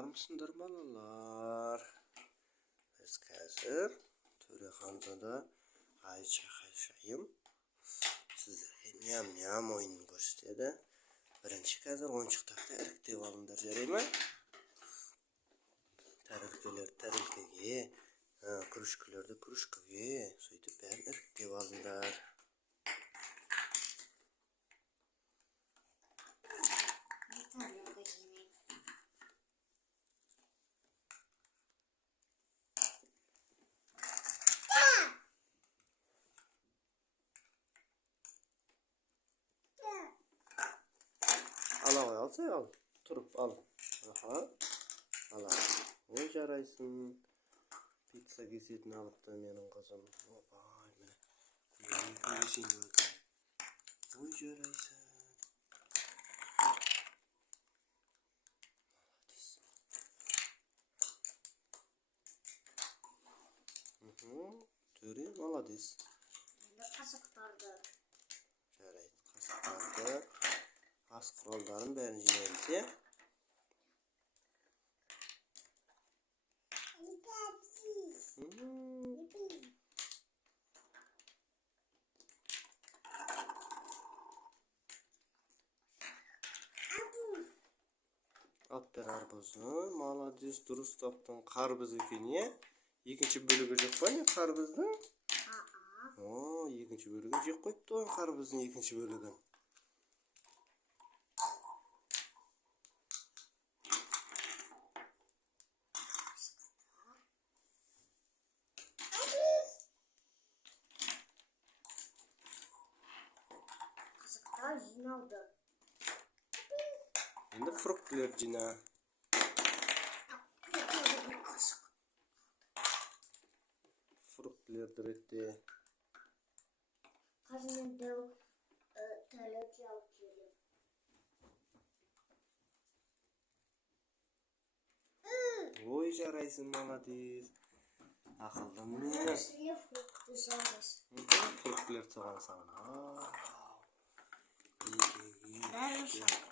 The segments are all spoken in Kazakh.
Armısındır balalar? Biz қазір Төреханзада қайшайым. Сіздерге ням-ням ойынын көрсетеді. Бірінші қазір ойыншықтарды іріктеп алыңдар, жарай ма? Тәрелкелерді тәрелкеге, кружкаларды кружкаге, сөйтіп бәрін іріктеп алыңдар. Ала қой, алсай ал. Тұрып ал. Аха. Ала. Ой, жарайсың. Пицца кесетін алыпты менің қызым. Опай, міне. Ой, жарайсың. Төре, молодец. Енді қасықтарды. Жарайды, қасықтарды. Ас құралдарын бәрін жинаймыз, е? Алып бер арбузын, молодец, дұрыс таптың. Қарбыз екен, е? Екінші бөлігі жоқ па не қарбыздың? О, екінші бөлігін жеп қойыпты ғой қарбыздың екінші бөлігін. Қасықтар жиналды. Енді фруктілер жина. Фруктілерді ретте. Қазір енді тәліпке алып келем. Ой, жарайсың, молодец. Ақылды мен. Үстіне фрукты саламыз. Фруктілер соған салам. Бәрі шақ.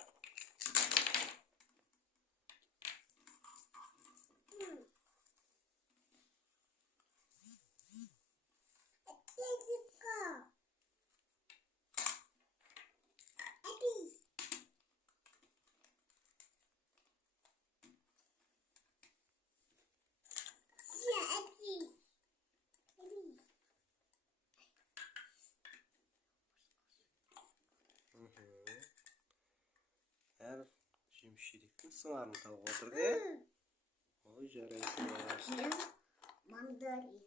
Әр жеміс-жидектің сыңарын тауып отырды. Ой, жарайсың. Мандарин.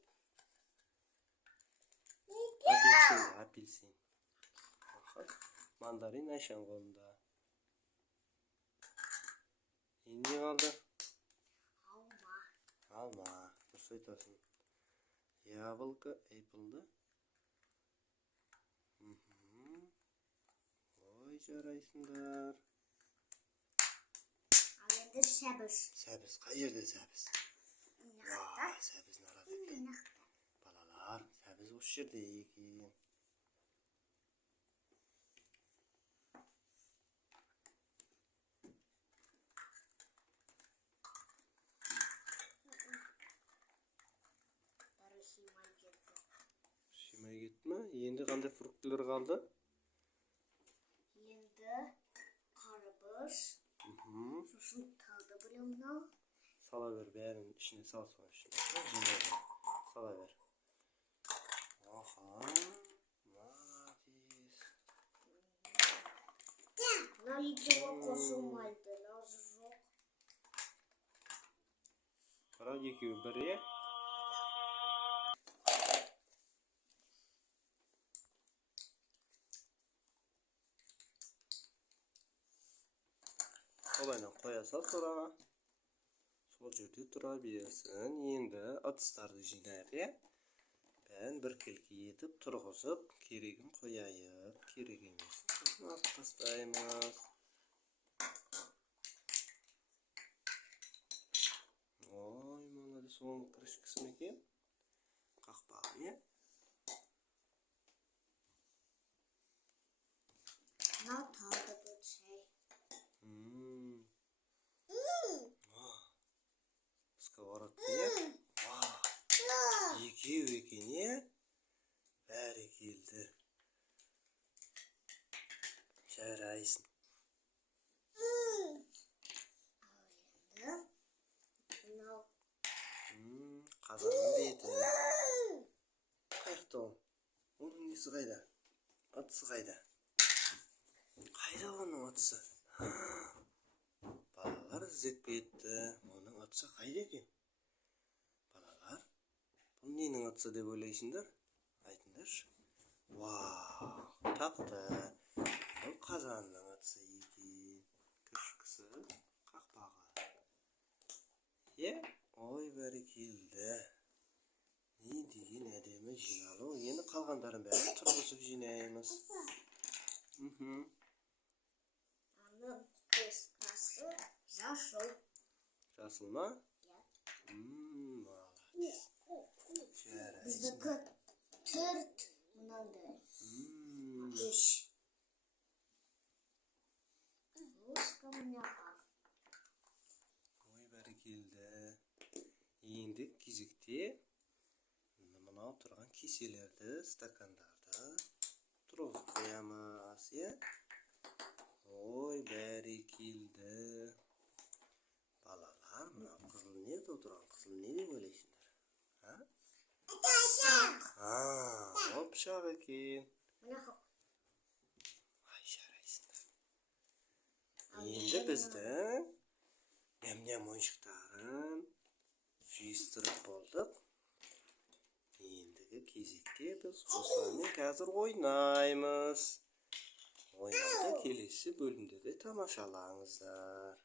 Апельсин. Мандарин Айшан қолында. Енді не қалды? Алма. Алма. Дұрыс айтасың. Яблоко, эйплді. Ой, жарайсыңдар. Ал енді сәбіз. Сәбіз, қай жерде сәбіз? Сәбіз нарады екен. Балалар, сәбіз осы жерде екен. Шимай кетті ма? Енді қандай фруктілер қалды? Енді қарбыз. Сосын талды білімнал. Сала бер, бәрін ішіне сал, соның ішіне. Сала бер. Аха, молодец. Мына екеуі қосылмайды, назы жоқ. Бірақ екеуі бір, е? Солайынан қоя сал сораға. Сол жерде тұра берсін. Енді ыдыстарды жинайық, е? Бәрін бір келке етіп тұрғызып, керегін қояйық. Керек емес. Алып тастаймыз. Ой, молодец, оның крышкасы ма екен? Қақпағы, е? Мынау талды бөлшек. қазанның беті. Қайықты ол? Оның несі қайда? Ыдысы қайда? Қайда оның ыдысы? Балалар іздеп кетті. Оның ыдысы қайда екен? Балалар, бұл ненің ыдысы деп ойлайсыңдар? Айтыңдаршы. Вау, тапты. Бұл қазанның ыдысы екен. Кіршікісі, қақпағы. Ой, бәрекелді. Не деген әдемі жиналу. Енді қалғандарын бәрін тұрғызып жинаймыз. Анның қысқасы жасыл. Жасыл ма? Молодец. Жарайсың. Біздікі төрт, мынандай. Үш. Ой, бәрекелді. Енді кезекте мынау тұрған кеселерді, стакандарды тұрғызып қоямыз, Ой, бәрекелді. Балалар, мынау қызыл не отырған? Қызыл не деп ойлайсыңдар? Ол пышақ екен. Ай, жарайсыңдар. Енді біздің ням-ням ойыншықтарын жиыстырып болдық. Ендігі кезекте біз Русланмен қазір ойнаймыз. Ойнауды келесі бөлімдерде тамашалаңыздар.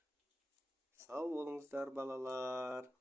Сау болыңыздар, балалар.